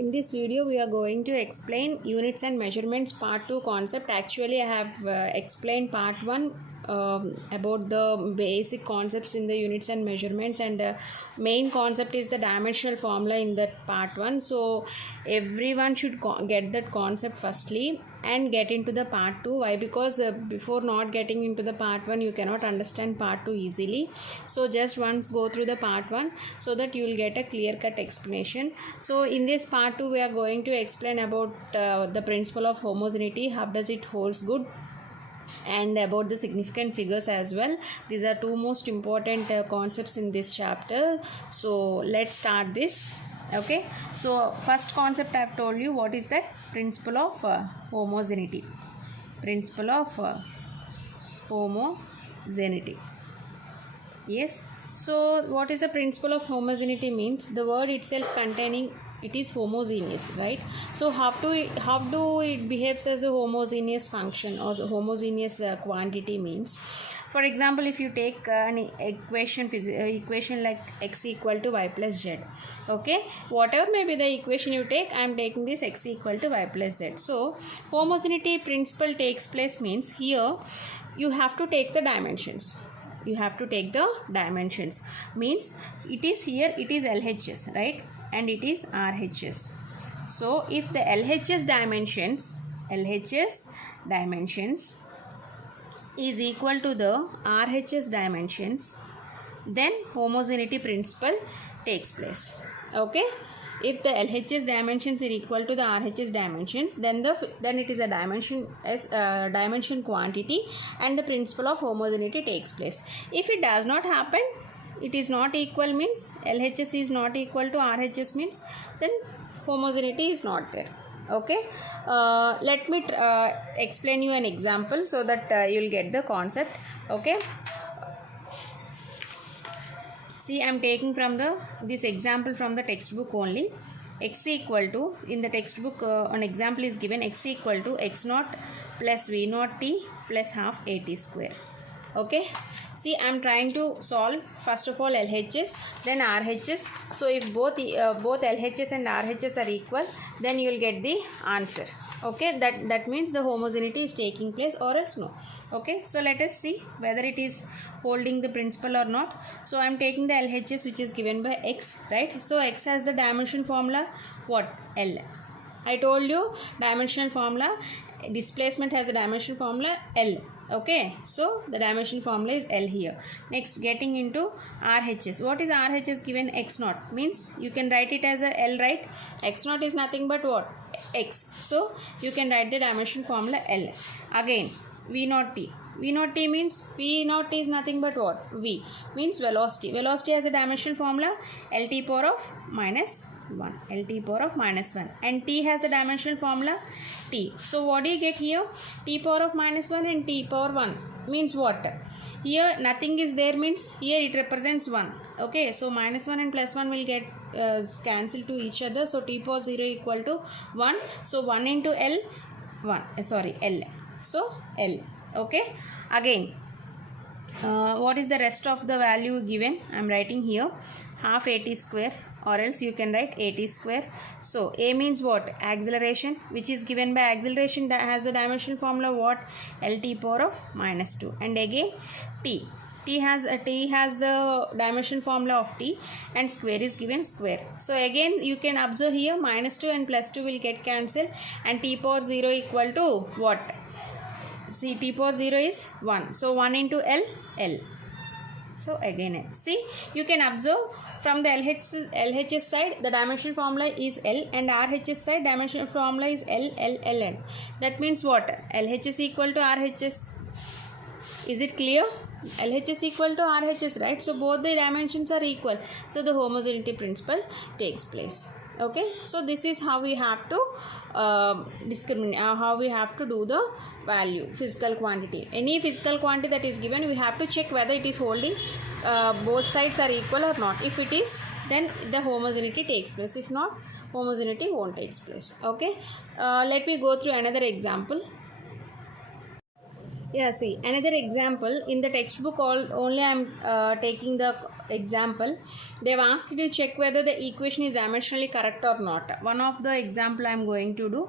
In this video we are going to explain units and measurements part 2 concept. Actually I have explained part 1 about the basic concepts in the units and measurements, and main concept is the dimensional formula in that part 1. So everyone should get that concept firstly and get into the part 2. Why? Because before not getting into the part 1 you cannot understand part 2 easily. So just once go through the part 1 so that you will get a clear cut explanation. So in this part 2 we are going to explain about the principle of homogeneity, how does it holds good, and about the significant figures as well. These are two most important concepts in this chapter. So let's start this. Okay, so first concept I have told you, what is that? Principle of homogeneity. Principle of homogeneity. Yes, so what is the principle of homogeneity? Means the word itself containing it is homogeneous, right? So how do it behaves as a homogeneous function or the homogeneous quantity? Means, for example, if you take an equation like x equal to y plus z, okay, whatever may be the equation you take, I am taking this x equal to y plus z. So homogeneity principle takes place means here you have to take the dimensions. You have to take the dimensions, means it is here, it is LHS, right, and it is RHS. So if the LHS dimensions is equal to the RHS dimensions, then homogeneity principle takes place. Okay, if the LHS dimensions are equal to the RHS dimensions, then it is a dimension quantity and the principle of homogeneity takes place. If it does not happen, it is not equal, means LHS is not equal to RHS, means then homogeneity is not there. Okay, let me explain you an example so that you will get the concept. Okay, see, I am taking from this example from the textbook only. X equal to, in the textbook an example is given, x equal to x naught plus v naught t plus half at square. Okay, see, I am trying to solve first of all LHS, then RHS. So if both LHS and RHS are equal, then you will get the answer. Okay, that means the homogeneity is taking place, or else no. Okay, so let us see whether it is holding the principle or not. So I am taking the LHS which is given by x, right? So x has the dimension formula what? L. I told you dimensional formula, displacement has a dimension formula L. Okay, so the dimension formula is L here. Next, getting into RHS. What is RHS given? X naught, means you can write it as a L, right? X naught is nothing but what? X. So you can write the dimension formula L. Again, V naught T. V naught T means V naught T is nothing but what? V means velocity. Velocity has a dimension formula LT power of minus 1. LT power of minus 1. And T has a dimensional formula T. So what do you get here? T power of minus 1 and T power 1 means what? Here nothing is there, means here it represents 1. Okay, so minus 1 and plus 1 will get cancelled to each other. So T power 0 equal to 1. So 1 into L, 1. L. So L. Okay, again what is the rest of the value given? I am writing here half at square, or else you can write at square. So A means what? Acceleration, which is given by acceleration that has a dimensional formula what? LT power of minus 2. And again T. T has the dimensional formula of T, and square is given square. So again you can observe here minus 2 and plus 2 will get cancelled, and T power 0 equal to what? See, T power 0 is 1. So 1 into L, L. So again, see, you can observe from the LHS side, the dimensional formula is L, and RHS side, dimensional formula is L, L, L, N. That means what? LHS equal to RHS. Is it clear? LHS equal to RHS, right? So both the dimensions are equal. So the homogeneity principle takes place. Okay, so this is how we have to discriminate, how we have to do the value, physical quantity. Any physical quantity that is given, we have to check whether it is holding both sides are equal or not. If it is, then the homogeneity takes place. If not, homogeneity won't take place. Okay, let me go through another example. Yeah, see, another example in the textbook only I am taking the example, they've asked you to check whether the equation is dimensionally correct or not. One of the example I'm going to do.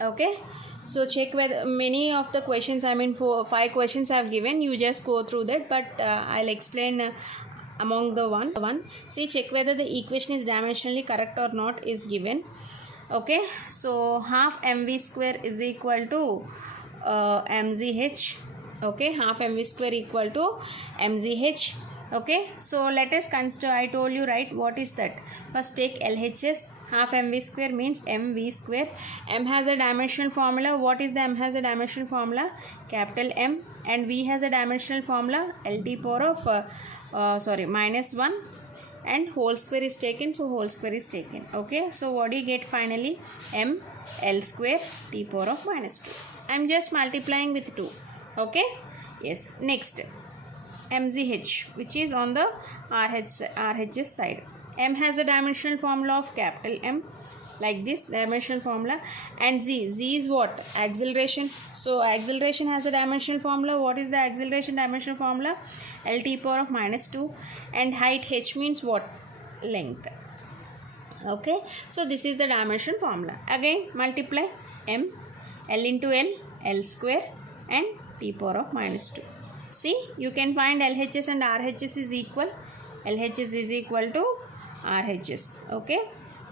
Okay, so check whether many of the questions, I mean 5 questions I've given, you just go through that, but I'll explain among the one. See, check whether the equation is dimensionally correct or not is given. Okay, so half mv square is equal to mgh. Okay, half mv square equal to mgh. Okay, so let us consider, I told you, right, what is that? First take LHS. Half mv square means mv square. M has a dimensional formula. What is the M has a dimensional formula? Capital M. And V has a dimensional formula, LT power of minus 1, and whole square is taken, so whole square is taken. Okay, so what do you get finally? M L square T power of minus 2. I am just multiplying with 2. Okay, yes. Next, MGH, which is on the RHS side. M has a dimensional formula of capital M, like this dimensional formula, and Z is what? Acceleration. So acceleration has a dimensional formula. What is the acceleration dimensional formula? LT power of minus 2. And height H means what? Length. Okay, so this is the dimension formula. Again multiply M, L into L square, and T power of minus 2. See, you can find LHS and RHS is equal. LHS is equal to RHS. Okay,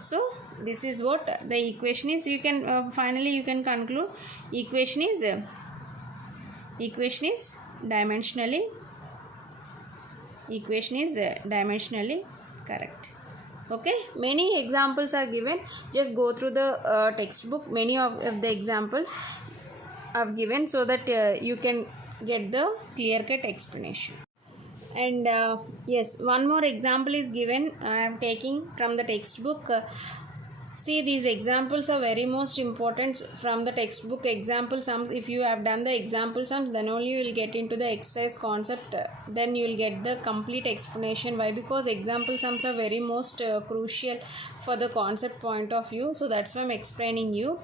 so this is what the equation is. You can finally you can conclude equation is dimensionally correct. Okay, many examples are given. Just go through the textbook. Many of the examples I've given so that you can get the clear-cut explanation. And yes, one more example is given. I am taking from the textbook. See, these examples are very most important from the textbook. Example sums, if you have done the example sums, then only you will get into the exercise concept, then you will get the complete explanation. Why? Because example sums are very most crucial for the concept point of view. So that's why I'm explaining you.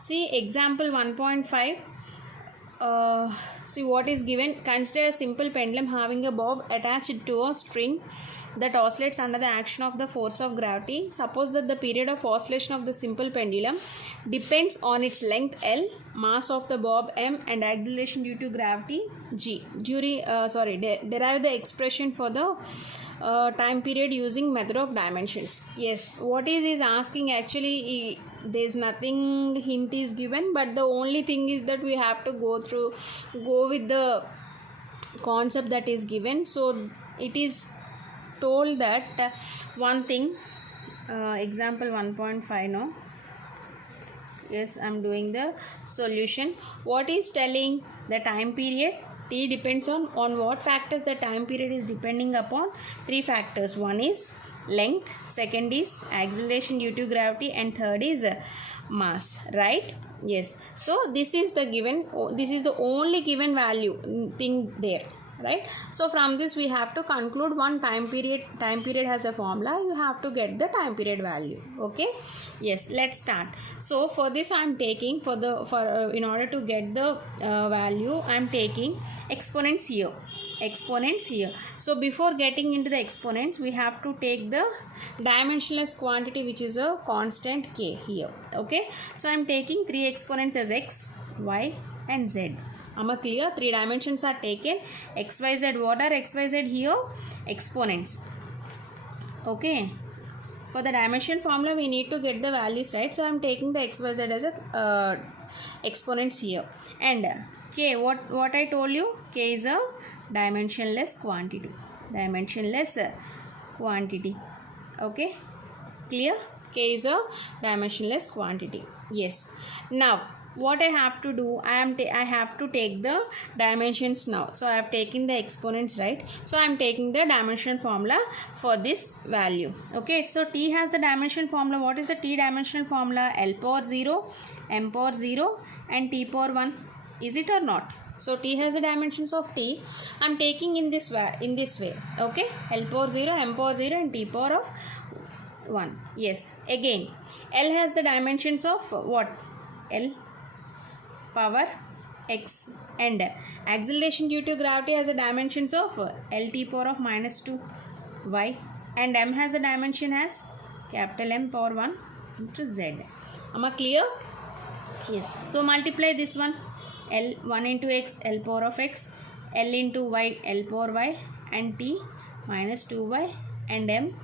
See, example 1.5. See what is given. Consider a simple pendulum having a bob attached to a string that oscillates under the action of the force of gravity. Suppose that the period of oscillation of the simple pendulum depends on its length L, mass of the bob M, and acceleration due to gravity G. Derive the expression for the time period using method of dimensions. Yes, what is asking actually, there is nothing hint is given, but the only thing is that we have to go with the concept that is given. So it is told that one thing, example 1.5 now. Yes, I'm doing the solution. What is telling? The time period T depends on what factors the time period is depending upon? 3 factors. One is length, second is acceleration due to gravity, and third is mass, right? Yes, so this is the given, this is the only given value thing there, right? So from this we have to conclude one time period has a formula. You have to get the time period value. Okay, yes, let's start. So for this I am taking in order to get the value, I am taking exponents here. So before getting into the exponents, we have to take the dimensionless quantity, which is a constant k here. Okay, so I am taking 3 exponents as x, y, and z. Am I clear? 3 dimensions are taken. X, y, z. What are x, y, z here? Exponents. Okay, for the dimension formula we need to get the values, right? So I am taking the x, y, z as a exponents here. And k, what I told you, k is a dimensionless quantity. Okay, clear? K is a dimensionless quantity. Yes. Now what I have to do, I have to take the dimensions now. So I have taken the exponents, right? So I am taking the dimension formula for this value. Okay, so T has the dimension formula. What is the T dimensional formula? L power 0, M power 0, and T power 1. Is it or not? So T has the dimensions of T. I am taking in this way. Okay, L power 0, M power 0, and T power of 1. Yes. Again, L has the dimensions of what? L power x, and acceleration due to gravity has the dimensions of LT power of minus 2. y, and m has a dimension as capital M power 1 into z. Am I clear? Yes. So multiply this one, L 1 into x, L power of x, L into y, L power y, and t minus 2y and m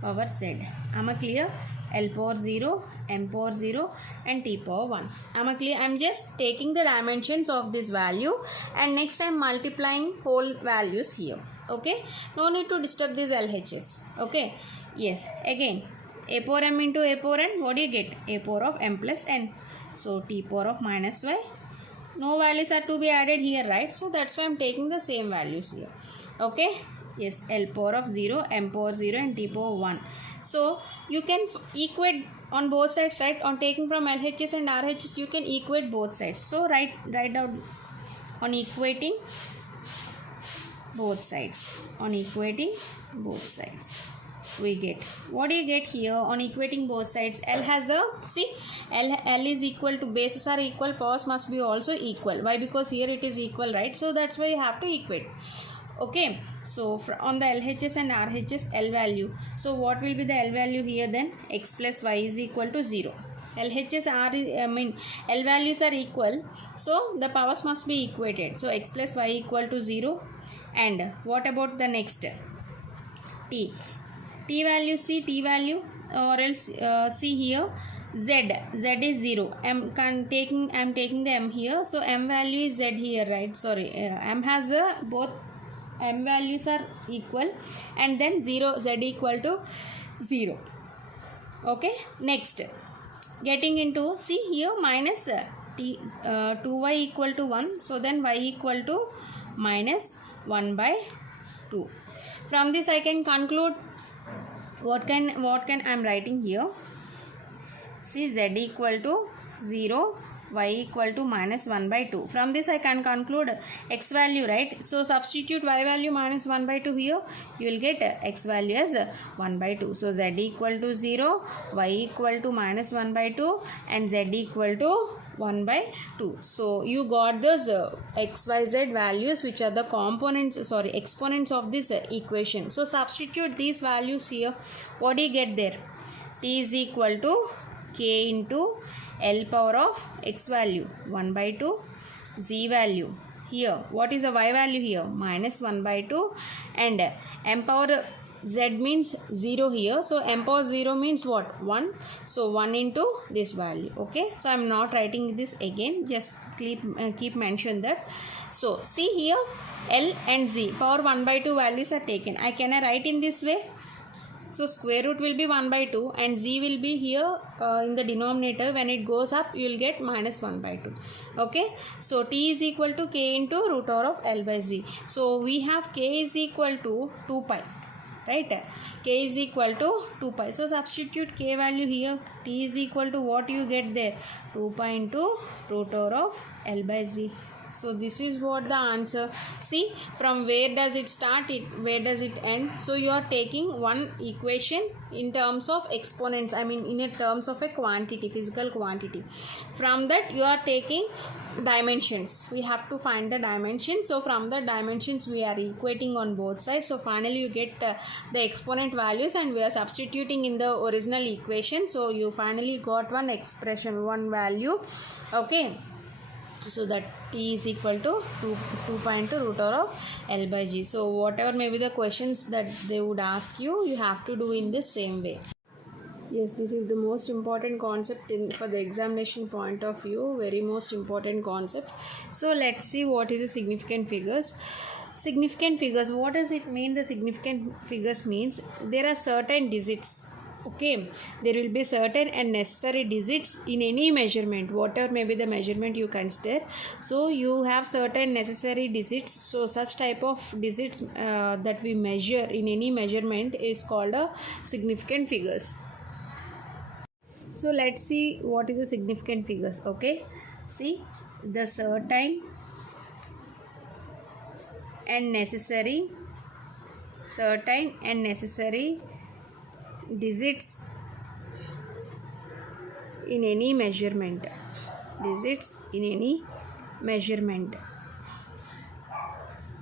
power z. Am I clear? L power 0, m power 0 and t power 1. Am I clear? I am just taking the dimensions of this value and next I am multiplying whole values here. Okay. No need to disturb these LHS. Okay. Yes. Again, a power m into a power n, what do you get? A power of m plus n. So t power of minus y. No values are to be added here, right? So that's why I am taking the same values here. Okay. Yes, L power of 0, M power 0 and T power 1. So you can equate on both sides, right? On taking from LHS and RHS, you can equate both sides. So write down on equating both sides. On equating both sides, we get, what do you get here on equating both sides? L has a, see, L is equal to, bases are equal, powers must be also equal. Why? Because here it is equal, right? So that's why you have to equate. Okay, so on the LHS and RHS L value, so what will be the L value here then? X plus y is equal to 0. LHS L values are equal, so the powers must be equated. So x plus y equal to 0. And what about the next? T value, see T value, or else see here Z is 0. I'm taking the M here, so M value is Z here, right? Sorry, M has both M values are equal, and then 0, Z equal to 0. Okay, next, getting into, see here minus t 2y equal to 1, so then y equal to minus 1 by 2. From this I can conclude what can I am writing here. See, Z equal to 0, y equal to minus 1 by 2. From this I can conclude x value, right? So substitute y value minus 1 by 2 here, you will get x value as 1 by 2. So Z equal to 0, y equal to minus 1 by 2 and Z equal to 1 by 2. So you got those x, y, z values which are the exponents of this equation. So substitute these values here. What do you get there? T is equal to k into L power of x value 1 by 2, z value here, what is the y value here? Minus 1 by 2, and m power z means 0 here, so m power 0 means what? 1, so 1 into this value. Okay, so I am not writing this again, just keep mention that. So see here, L and z power 1 by 2 values are taken. Can I write in this way? So square root will be 1 by 2 and z will be here in the denominator. When it goes up, you will get minus 1 by 2. Okay. So t is equal to k into root over of L by z. So we have k is equal to 2 pi. Right. K is equal to 2 pi. So substitute k value here. T is equal to what you get there? 2 pi into root over of L by z. So this is what the answer. See, from where does it start, where does it end? So you are taking one equation in terms of exponents, in terms of a quantity, physical quantity. From that you are taking dimensions. We have to find the dimensions. So from the dimensions we are equating on both sides. So finally you get the exponent values and we are substituting in the original equation. So you finally got one expression, one value. Okay. So that t is equal to 2 pi into root over of L by g. So whatever may be the questions that they would ask you, you have to do in the same way. Yes, this is the most important concept for the examination point of view, very most important concept. So let's see what is the significant figures. Significant figures, what does it mean? The significant figures means there are certain digits. Okay, there will be certain and necessary digits in any measurement, whatever may be the measurement you consider. So you have certain necessary digits. So such type of digits that we measure in any measurement is called a significant figures. So let's see what is the significant figures. Okay, see, the certain and necessary digits in any measurement,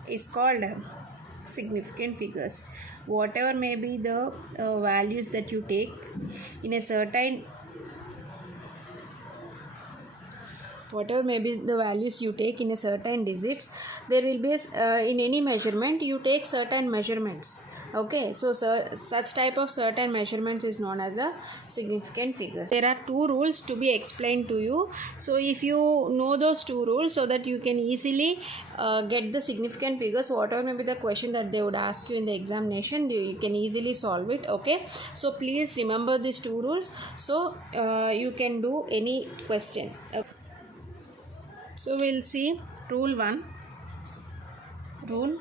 is called significant figures. Whatever may be the values that you take in a certain, whatever may be the values you take in a certain digits, there will be in any measurement you take certain measurements. Okay, so such type of certain measurements is known as a significant figures. There are two rules to be explained to you. So if you know those two rules, so that you can easily get the significant figures, whatever may be the question that they would ask you in the examination, you can easily solve it. Okay, so please remember these two rules, so you can do any question. So we'll see rule 1. Rule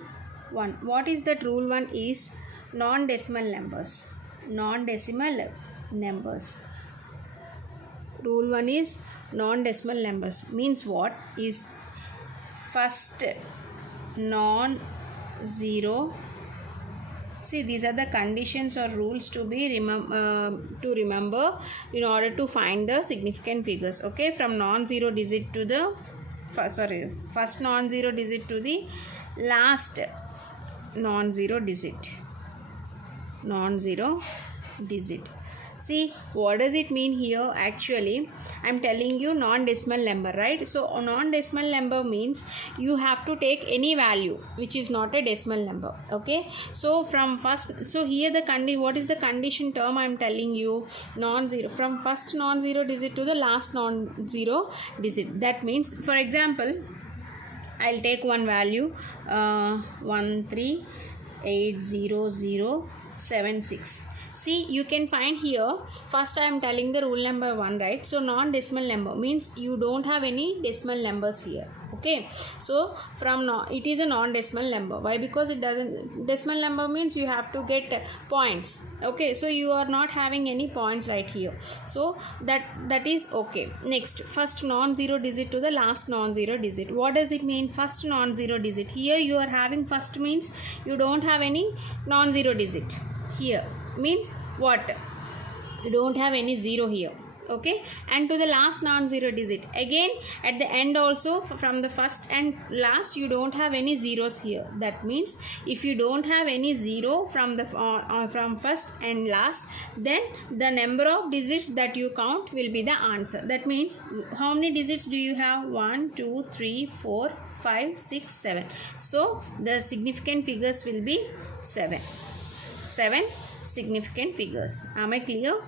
1. What is that? Rule 1 is non-decimal numbers. Non-decimal numbers. Rule 1 is non-decimal numbers. Means what? Is first non-zero. See, these are the conditions or rules to be remember in order to find the significant figures. Okay, from non-zero digit to the first non-zero digit to the last non-zero digit. Non-zero digit. See, what does it mean here? Actually, I am telling you non-decimal number, right? So a non-decimal number means you have to take any value which is not a decimal number. Okay, so from first, so here the what is the condition term I am telling you? Non-zero, from first non-zero digit to the last non-zero digit. That means, for example, I'll take one value 13800076. See, you can find here, first I am telling the rule number 1, right? So non-decimal number means you don't have any decimal numbers here. Okay, so from it is a non-decimal number. Why? Because it doesn't, decimal number means you have to get points. Okay, so you are not having any points right here, so that is okay. Next, first non-zero digit to the last non-zero digit. What does it mean? First non-zero digit, here you are having first means you don't have any non-zero digit here, means what? You don't have any zero here. Okay, and to the last non-zero digit, again at the end also, from the first and last you don't have any zeros here. That means if you don't have any zero from the from first and last, then the number of digits that you count will be the answer. That means how many digits do you have? 1 2 3 4 5 6 7. So the significant figures will be 7 significant figures. Am I clear?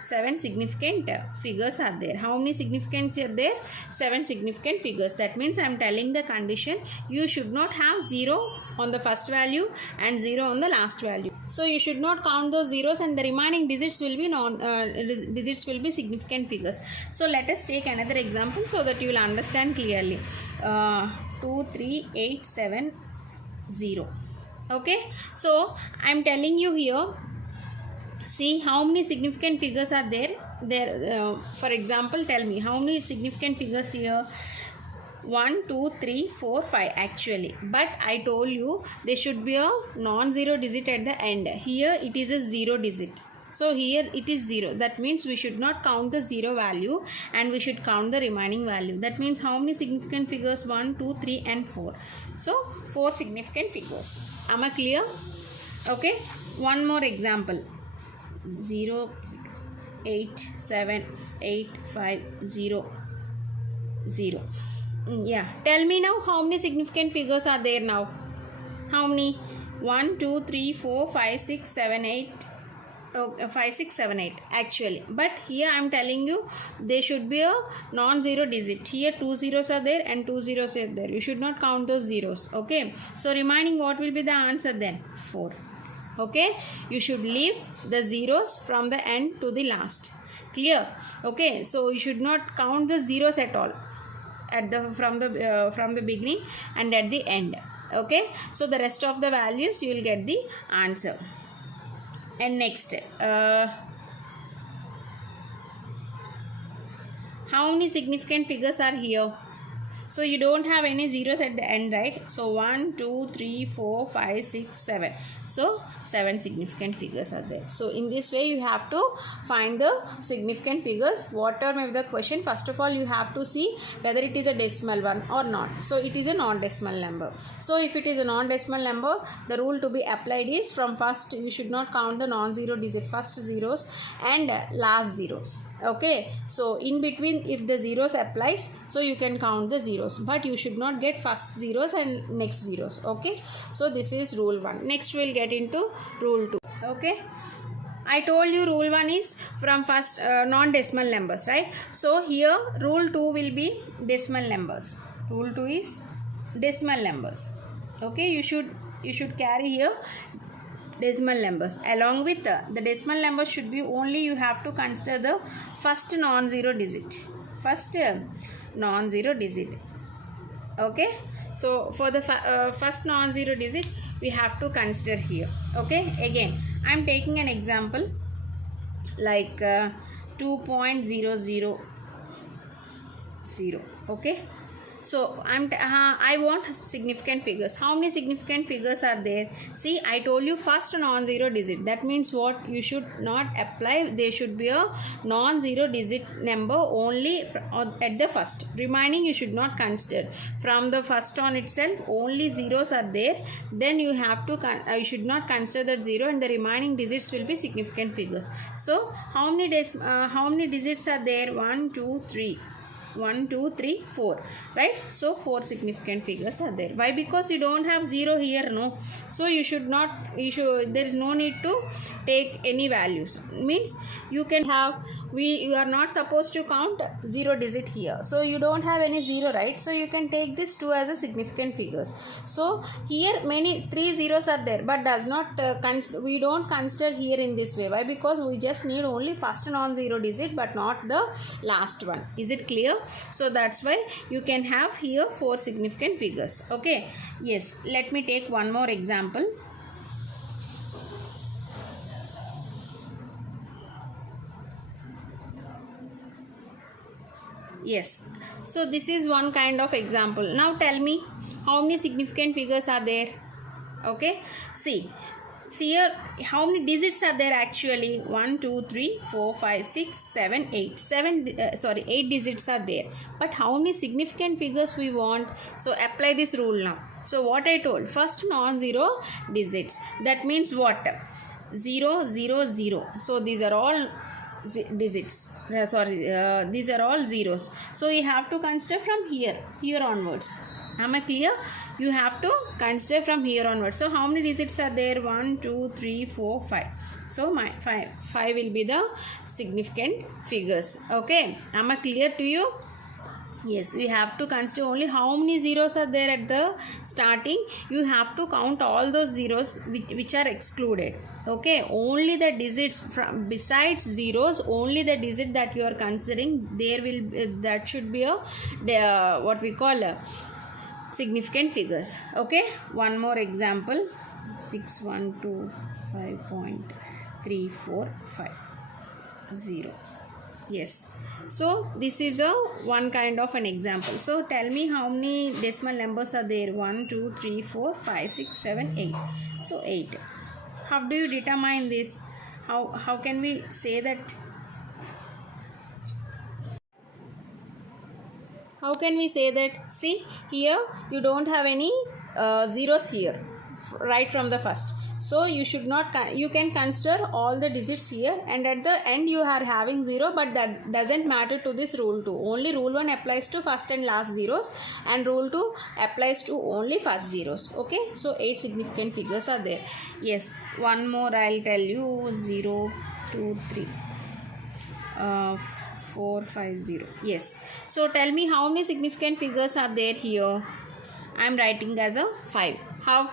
7 significant figures are there. How many significants are there? 7 significant figures. That means I am telling the condition, you should not have 0 on the first value and 0 on the last value. So you should not count those zeros, and the remaining digits will be significant figures. So let us take another example so that you will understand clearly. 23870. Okay, so I am telling you here, see how many significant figures are there. For example, tell me how many significant figures here. 1 2 3 4 5 actually, but I told you there should be a non-zero digit at the end. Here it is a 0 digit, so here it is 0. That means we should not count the 0 value and we should count the remaining value. That means how many significant figures? 1 2 3 and 4. So 4 significant figures. Am I clear? Okay, one more example. 0 8 7 8 5 0 0. Yeah, tell me now how many significant figures are there now. How many? 1 2 3 4 5 6 7 8. 5 6 7 8 actually, but here I am telling you there should be a non-zero digit. Here 2 zeros are there and 2 zeros are there. You should not count those zeros. Okay, so remaining, what will be the answer then? 4. Okay, you should leave the zeros from the end to the last. Clear? Okay, so you should not count the zeros at all at the from the beginning and at the end. Okay, so the rest of the values you will get the answer. And next, how many significant figures are here? So you don't have any zeros at the end, right? So 1, 2, 3, 4, 5, 6, 7. So 7 significant figures are there. So in this way you have to find the significant figures. Whatever may be the question, first of all you have to see whether it is a decimal one or not. So it is a non-decimal number. So if it is a non-decimal number, the rule to be applied is from first you should not count the non-zero digit, first zeros and last zeros. Okay, so in between if the zeros applies, so you can count the zeros, but you should not get first zeros and next zeros. Okay, so this is rule 1. Next we'll get into rule 2. Okay, I told you rule 1 is from first non-decimal numbers, right? So here rule 2 will be decimal numbers. Rule 2 is decimal numbers. Okay, you should carry here decimal numbers. Along with the decimal numbers should be only, you have to consider the first non-zero digit. First non-zero digit. Okay, so for the first non-zero digit we have to consider here. Okay, again I am taking an example like 2.000. Okay, so I want significant figures. How many significant figures are there? See, I told you first non-zero digit. That means what? You should not apply. There should be a non-zero digit number only at the first. Remaining you should not consider. From the first on itself, only zeros are there. Then you have to you should not consider that zero, and the remaining digits will be significant figures. So how many digits are there? 1, 2, 3. 1, 2, 3, 4, right? So 4 significant figures are there. Why? Because you don't have 0 here, no? So you should not, there is no need to take any values. Means you can have, you are not supposed to count 0 digit here. So you don't have any 0, right? So you can take this 2 as a significant figures. So here many 3 zeros are there, but does not we don't consider here in this way. Why? Because we just need only first non-zero digit, but not the last one. Is it clear? So that's why you can have here 4 significant figures. Okay, yes, let me take one more example. Yes, so this is one kind of example. Now tell me how many significant figures are there. Okay, see here how many digits are there actually? 1, 2, 3, 4, 5, 6, 7, 8. 8 digits are there. But how many significant figures we want? So apply this rule now. So what I told, first non-zero digits. That means what? 0, 0, 0. So these are all digits. These are all zeros. So you have to consider from here onwards. Am I clear? You have to consider from here onwards. So how many digits are there? 1, 2, 3, 4, 5. So my 5 will be the significant figures. Okay, am I clear to you? Yes, we have to consider only how many zeros are there at the starting. You have to count all those zeros which are excluded. Okay, only the digits from besides zeros, only the digit that you are considering, there will that should be a what we call a significant figures. Okay, one more example, 612.5.345. Yes, so this is a one kind of an example. So tell me how many decimal numbers are there? 1, 2, 3, 4, 5, 6, 7, 8. So 8. How do you determine this? How can we say that? How can we say that? See, here you don't have any zeros here right from the first. So you should not, you can consider all the digits here, and at the end you are having 0, but that doesn't matter to this rule 2. Only rule 1 applies to first and last zeros, and rule 2 applies to only first zeros. Okay, so 8 significant figures are there. Yes, one more I'll tell you. 0, 2, 3, 4, 5, 0. Yes, so tell me how many significant figures are there here? I am writing as a 5. How?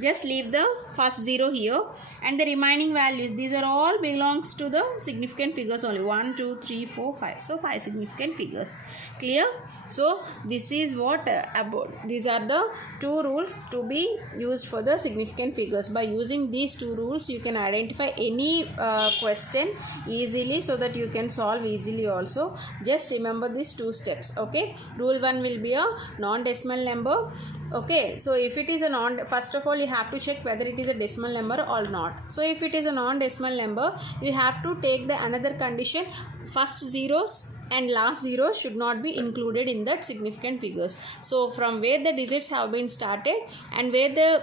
just leave the first 0 here, and the remaining values, these are all belongs to the significant figures only. 1 2 3 4 5, so 5 significant figures. Clear? So this is what about these are the two rules to be used for the significant figures. By using these two rules, you can identify any question easily, so that you can solve easily also. Just remember these two steps. Okay, rule 1 will be a non-decimal number. Okay, so if it is a first of all you have to check whether it is a decimal number or not. So if it is a non-decimal number, you have to take the another condition, first zeros and last zeros should not be included in that significant figures. So from where the digits have been started and where the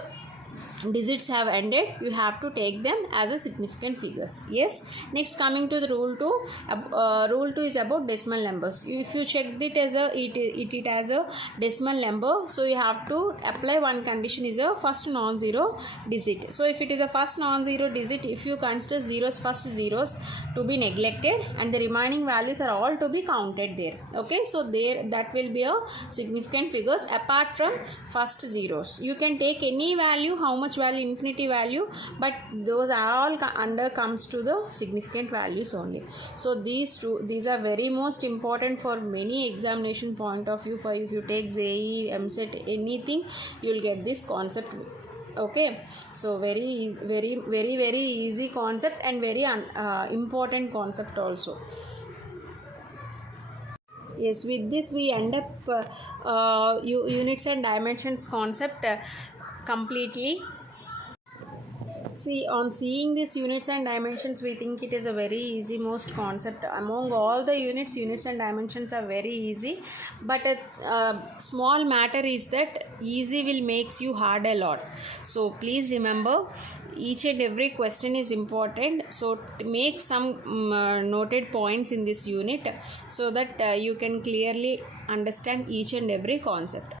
digits have ended, you have to take them as a significant figures. Yes. Next, coming to the rule 2. Rule 2 is about decimal numbers. If you check it as it as a decimal number, so you have to apply one condition, is a first non-zero digit. So if it is a first non-zero digit, if you consider first zeros to be neglected and the remaining values are all to be counted there. Okay, so there that will be a significant figures apart from first zeros. You can take any value, how much value, infinity value, but those are all under comes to the significant values only. So these are very most important for many examination point of view. For if you take JEE, MCET, anything, you will get this concept. Okay, so very easy concept and very important concept also. Yes, with this we end up units and dimensions concept completely. See, on seeing these units and dimensions, we think it is a very easy most concept. Among all the units and dimensions are very easy, but a small matter is that easy will makes you hard a lot. So please remember, each and every question is important, so make some noted points in this unit, so that you can clearly understand each and every concept.